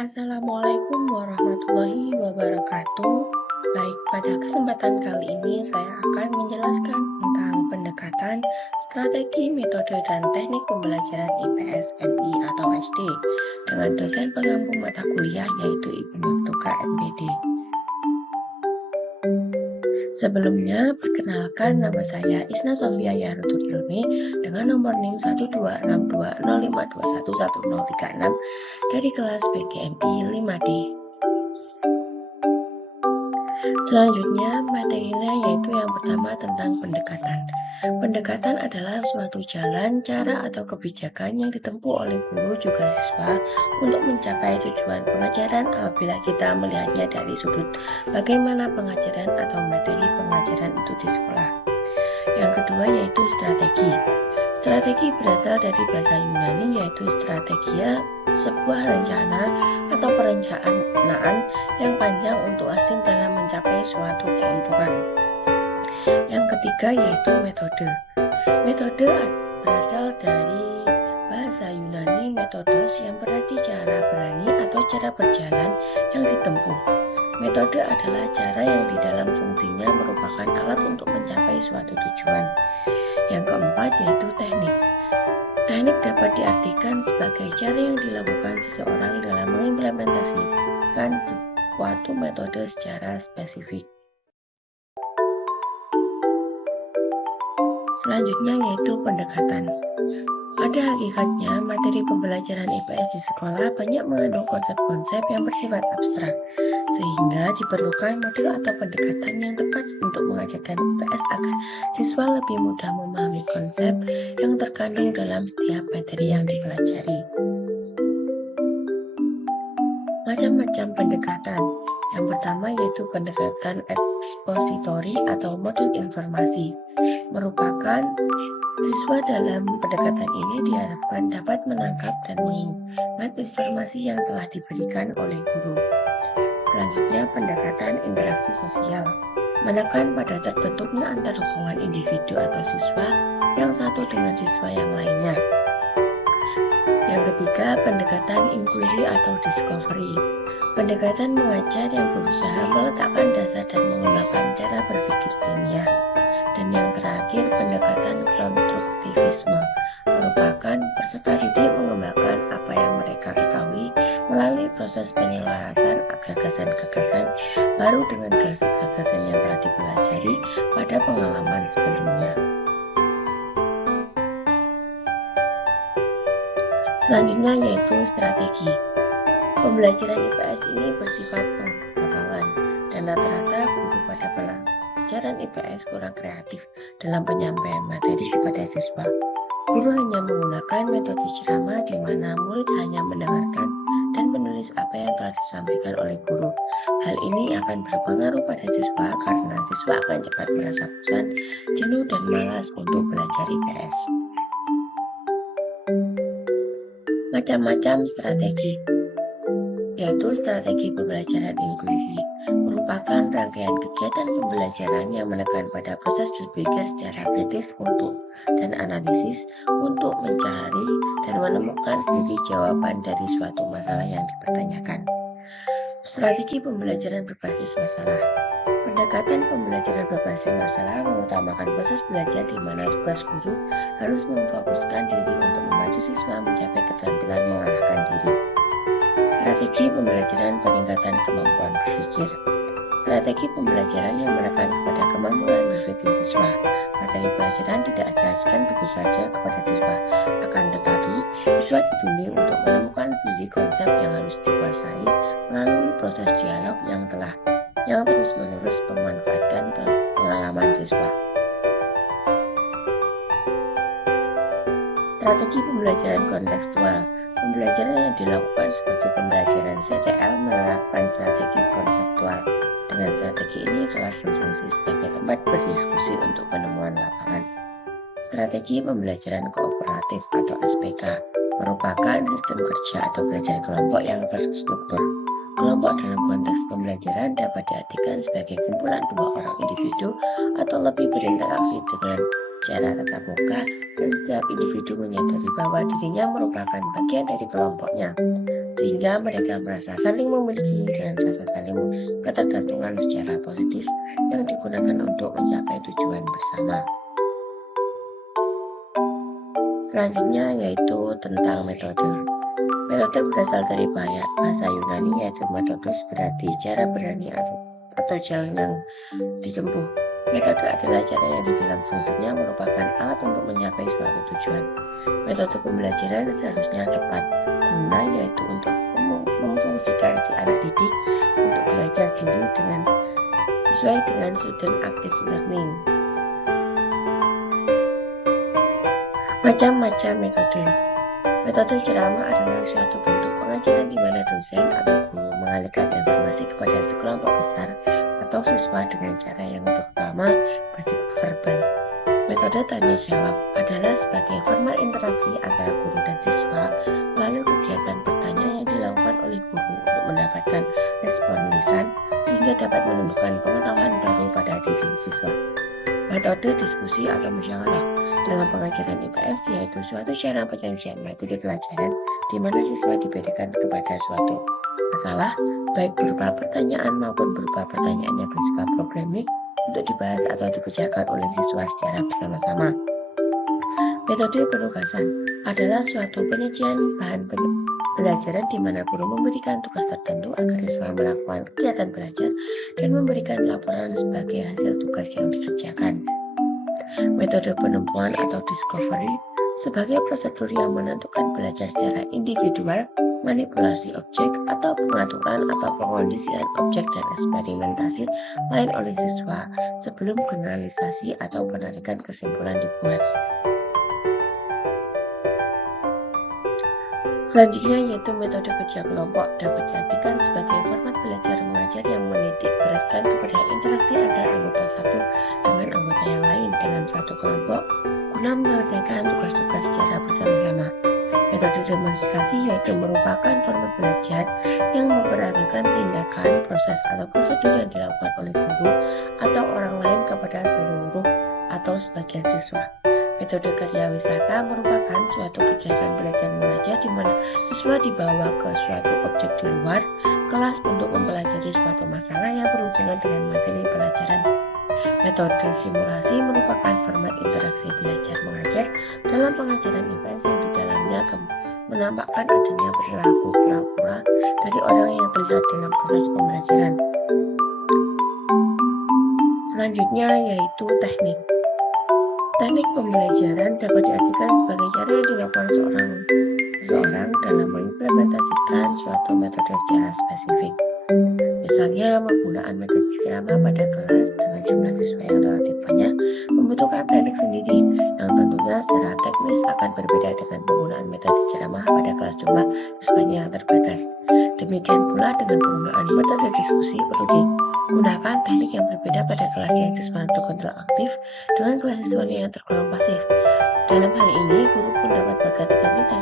Assalamualaikum warahmatullahi wabarakatuh. Baik, pada kesempatan kali ini saya akan menjelaskan tentang pendekatan, strategi, metode, dan teknik pembelajaran IPS MI atau SD dengan dosen pengampu mata kuliah yaitu Ibu Maftuka MPD. Sebelumnya, perkenalkan nama saya Isna Sofia Yarutul Ilmi dengan nomor NIM 1262052111036 dari kelas PGMI 5D. Selanjutnya, materinya yaitu yang pertama tentang pendekatan. Pendekatan adalah suatu jalan, cara, atau kebijakan yang ditempuh oleh guru juga siswa untuk mencapai tujuan pengajaran apabila kita melihatnya dari sudut bagaimana pengajaran atau materi pengajaran itu di sekolah. Yang kedua yaitu strategi. Strategi berasal dari bahasa Yunani yaitu strategia, sebuah rencana atau perencanaan yang panjang untuk hasil dalam mencapai suatu keuntungan. Yang ketiga yaitu metode. Metode berasal dari bahasa Yunani metodos yang berarti cara berani atau cara berjalan yang ditempuh. Metode adalah cara yang di dalam fungsinya merupakan alat untuk mencapai suatu tujuan. Yang keempat yaitu teknik. Teknik dapat diartikan sebagai cara yang dilakukan seseorang dalam mengimplementasikan suatu metode secara spesifik. Selanjutnya yaitu pendekatan. Pada hakikatnya, materi pembelajaran IPS di sekolah banyak mengandung konsep-konsep yang bersifat abstrak, sehingga diperlukan model atau pendekatan yang tepat untuk mengajarkan IPS agar siswa lebih mudah memahami konsep yang terkandung dalam setiap materi yang dipelajari. Macam-macam pendekatan. Yang pertama yaitu pendekatan ekspositori atau model informasi. Merupakan siswa dalam pendekatan ini diharapkan dapat menangkap dan mengingat informasi yang telah diberikan oleh guru. Selanjutnya, pendekatan interaksi sosial. Menekan pada terbentuknya antar hubungan individu atau siswa yang satu dengan siswa yang lainnya. Yang ketiga, pendekatan inquiry atau discovery. Pendekatan mengajar yang berusaha meletakkan dasar dan mengembangkan cara berpikir ilmiah. Dan yang terakhir, pendekatan konstruktivisme merupakan peserta didik mengembangkan apa yang mereka ketahui melalui proses penyelarasan gagasan-gagasan baru dengan gagasan yang telah dipelajari pada pengalaman sebelumnya. Selanjutnya yaitu strategi. Pembelajaran IPS ini bersifat penghafalan dan rata-rata guru pada pelajaran IPS kurang kreatif dalam penyampaian materi kepada siswa. Guru hanya menggunakan metode ceramah di mana murid hanya mendengarkan dan menulis apa yang telah disampaikan oleh guru. Hal ini akan berpengaruh pada siswa karena siswa akan cepat merasa bosan, jenuh, dan malas untuk belajar IPS. Macam-macam strategi, yaitu strategi pembelajaran inklusif, merupakan rangkaian kegiatan pembelajaran yang menekan pada proses berpikir secara kritis dan analisis untuk mencari dan menemukan sendiri jawaban dari suatu masalah yang dipertanyakan. Strategi pembelajaran berbasis masalah. Pendekatan pembelajaran berbasis masalah mengutamakan proses belajar di mana tugas guru harus memfokuskan diri untuk membantu siswa mencapai keterampilan mengarahkan diri. Strategi pembelajaran peningkatan kemampuan berpikir. Strategi pembelajaran yang menekan kepada kemampuan berpikir siswa. Materi pelajaran tidak dijelaskan begitu saja kepada siswa, akan tetapi siswa dibimbing untuk menemukan sendiri konsep yang harus dikuasai melalui proses dialog yang terus-menerus memanfaatkan pengalaman siswa. Strategi pembelajaran kontekstual. Pembelajaran yang dilakukan seperti pembelajaran CTL menerapkan strategi konseptual. Dengan strategi ini, kelas berfungsi sebagai tempat berdiskusi untuk penemuan lapangan. Strategi pembelajaran kooperatif atau SPK merupakan sistem kerja atau belajar kelompok yang terstruktur. Kelompok dalam konteks pembelajaran dapat diartikan sebagai kumpulan dua orang individu atau lebih berinteraksi dengan cara tatap muka, dan setiap individu menyadari bahwa dirinya merupakan bagian dari kelompoknya. sehingga mereka merasa saling memiliki dan rasa saling ketergantungan secara positif yang digunakan untuk mencapai tujuan bersama. Selanjutnya yaitu tentang metode. Metode berasal dari bahasa Yunani, yaitu metodus berarti cara berani atau jalan yang ditempuh. Metode adalah cara yang di dalam fungsinya merupakan alat untuk mencapai suatu tujuan. Metode pembelajaran seharusnya tepat guna, yaitu untuk memfungsikan si anak didik untuk belajar sendiri sesuai dengan student active learning. Macam-macam metode. Metode ceramah adalah suatu bentuk pengajaran di mana dosen atau guru mengalihkan informasi kepada sekelompok besar atau siswa dengan cara yang terutama bersifat verbal. Metode tanya jawab adalah sebagai format interaksi antara guru dan siswa melalui kegiatan bertanya yang dilakukan oleh guru untuk mendapatkan respon lisan sehingga dapat menemukan pengetahuan baru pada diri siswa. Metode diskusi atau musyawarah dalam pengajaran IPS yaitu suatu cara penyajian materi pelajaran di mana siswa dibedakan kepada suatu masalah baik berupa pertanyaan maupun berupa pertanyaan yang bersifat problemik untuk dibahas atau dikerjakan oleh siswa secara bersama-sama. Metode penugasan adalah suatu penyajian bahan pelajaran di mana guru memberikan tugas tertentu agar siswa melakukan kegiatan belajar dan memberikan laporan sebagai hasil tugas yang dikerjakan. Metode penempuhan atau discovery sebagai prosedur yang menentukan belajar secara individual, manipulasi objek atau pengaturan atau pengondisian objek dan eksperimentasi lain oleh siswa sebelum generalisasi atau penarikan kesimpulan dibuat. Selanjutnya yaitu metode kerja kelompok dapat diartikan sebagai format belajar mengajar yang menitik beratkan kepada interaksi antara anggota satu dengan anggota yang lain dalam satu kelompok guna menyelesaikan tugas-tugas secara bersama-sama. Metode demonstrasi yaitu merupakan format belajar yang memperagakan tindakan, proses atau prosedur yang dilakukan oleh guru atau orang lain kepada seluruh atau sebagian siswa. Metode karya wisata merupakan suatu kegiatan belajar mengajar di mana siswa dibawa ke suatu objek di luar kelas untuk mempelajari suatu masalah yang berhubungan dengan materi pelajaran. Metode simulasi merupakan format interaksi belajar mengajar dalam pengajaran IPS yang di dalamnya menampakkan adanya perilaku pura-pura dari orang yang terlihat dalam proses pembelajaran. Selanjutnya yaitu teknik. Teknik pembelajaran dapat diartikan sebagai cara yang dilakukan seseorang dalam mengimplementasikan suatu metode secara spesifik. Misalnya, penggunaan metode ceramah pada kelas dengan jumlah siswa yang relatif banyak membutuhkan teknik sendiri yang tentunya secara teknis akan berbeda dengan penggunaan metode ceramah pada kelas jumlah siswanya yang terbatas. Demikian pula dengan penggunaan metode diskusi perlu digunakan teknik yang berbeda pada kelas yang siswa terkontrol aktif dengan kelas siswanya yang tergolong pasif. Dalam hal ini, guru pun dapat berganti-ganti cara